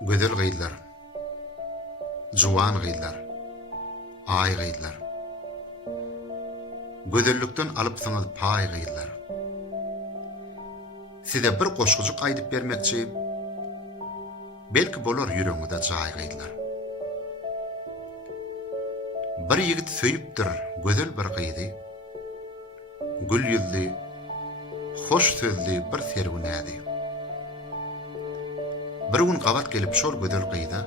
Gödel gıylar, juwan gıylar, ay gıylar. Gödellükden alıp saňyz pay gıylar. Size bir goşgujuk aýdyp bermekçi, belki bolar ýüregiňizde jaý gıylar. Bir ýigit söýüpdir gözel bir gyýdy, gül ýüzli, hoş sözli bir sergünädi. Bir gün gabat gelip şol gözel gyýda,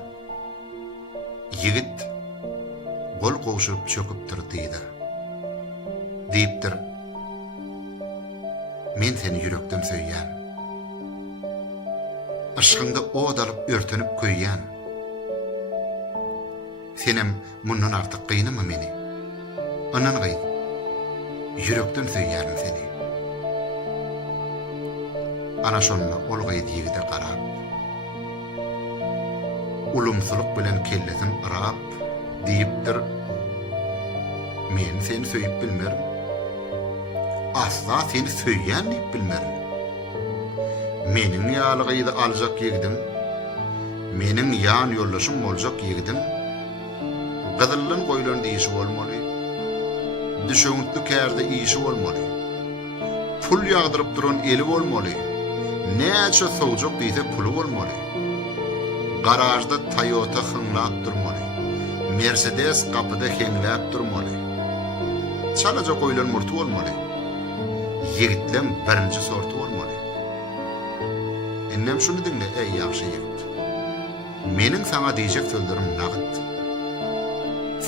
ýigit gol gowşup çöküpdir diýdi. Diýipdir, men seni ýürekden söýýän. Aşkynda od alyp örtenip köýýän. Senem mundan artyk gynama meni. Anan gyý. Ýürekden söýýärim seni. Ana şonda ol gyý ýigide garap, ulumsuluk bilen kellesin arap diýipdir, men seni söýüp bilmerim. Asla seni söýýän diýip bilmerim. Meniň ýalygydy aljak ýigdim, meniň ýan ýollaşym boljak ýigdim, gyzyllan goýlan diýişi bolmaly, düşeňitli kärde işi bolmaly, pul ýagdyryp duran eli bolmaly, näçe sowjak diýse pulu bolmaly, garajda Toyota hynlap durmaly, Mercedes kapyda heňläp durmaly, çalaja goýlan murty bolmaly, ýigitleň birinji sorty bolmaly. Ennem şunu dinle ey ýaxşy ýigit. Meniň saňa diýjek sözlerim nagyt.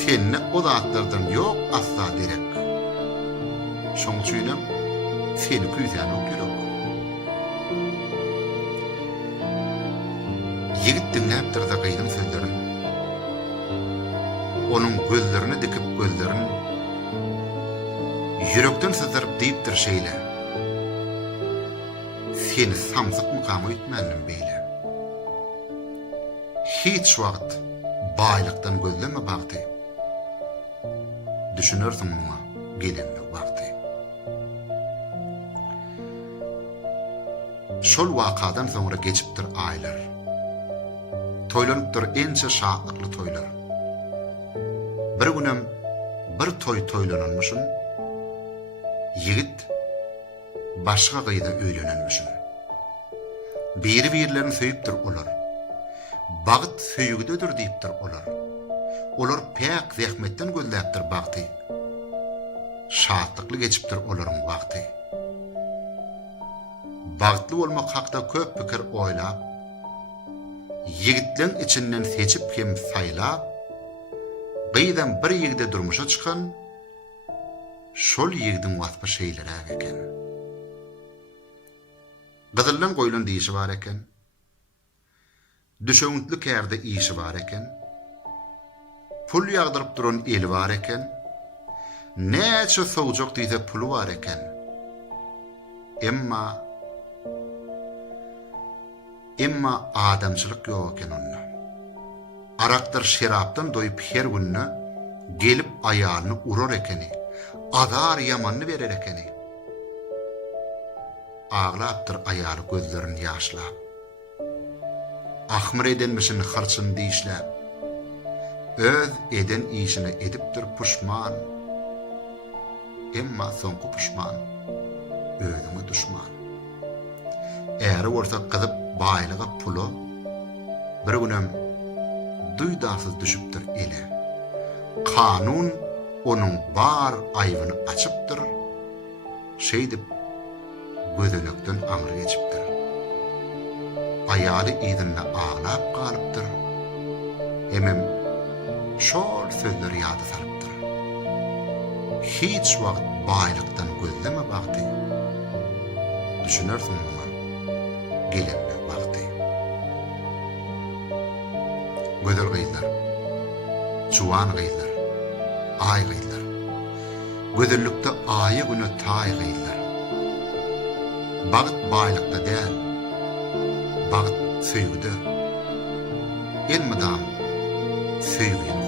Senne o zatlardan ýok asla derek. Şoň üçinem seni küýsän okýarok. Ýigit dinläpdir da gyýdyň sözlerini. Onuň gözlerini dikip gözlerini ýürekden syzyryp diýipdir şeýle. Seni samsyk mukamy ütmändim beýle. Hiç wagt baýlykdan gözleme bagty. Düşünersiň muňa gelenmek bagty. Şol wakadan soňra geçipdir aýlar. Toýlanypdyr ençe şatlykly toýlar. Bir günem bir toy toýlananmyşyn. Ýigit başga gyýda öýlenenmişin. Biri-birlerini söýüpdir olar. Bagyt söýgüdedir diýipdir olar. Olar pek zähmetden gözläpdir bagty. Şatlykly geçipdir olaryň wagty. Bagtly bolmak hakda köp pikir oýlap, ýigitleň içinden seçip hem saýlap, gyýdan bir ýigide durmuşa çykan, şol ýigdiň waspa şeýlere eken. Gyzyllan goýlan diýişi bar eken, düşeňitli kärde işi bar eken, pul ýagdyryp duran eli bar eken, näçe sowjak diýse pulu bar eken. Emma adamçylyk ýok eken onda. Arakdyr şerapdan doýup her günne gelip aýalyny urar ekeni, adar ýamanly berer ekeni. Ağlapdyr aýaly gözlerini ýaşlap. Ahmar edenmişin harçyn diýişläp. Öz eden işini edipdir puşman. Emma soňky puşman, özüňe düşman. Äri bolsa gyzyp baýlyga pulu, bir günem duýdarsyz düşüpdir ele. Kanun onuň bar aýbyny açypdyr, şeýdip gözelekden aňry geçipdir. Aýaly ýerinde ağlap galypdyr. Hemem şol sözleri ýady salypdyr. Hiç wagt baýlykdan gözleme bagty. Düşünersiň muňa gelenmek bagty. Gözel gyýlar, juwan gyýlar, ay gyýlar. Gözellikde aýy güne taý gyýlar. Bagyt baýlykda däl, bagyt söýgüde. Elmedam söýgüň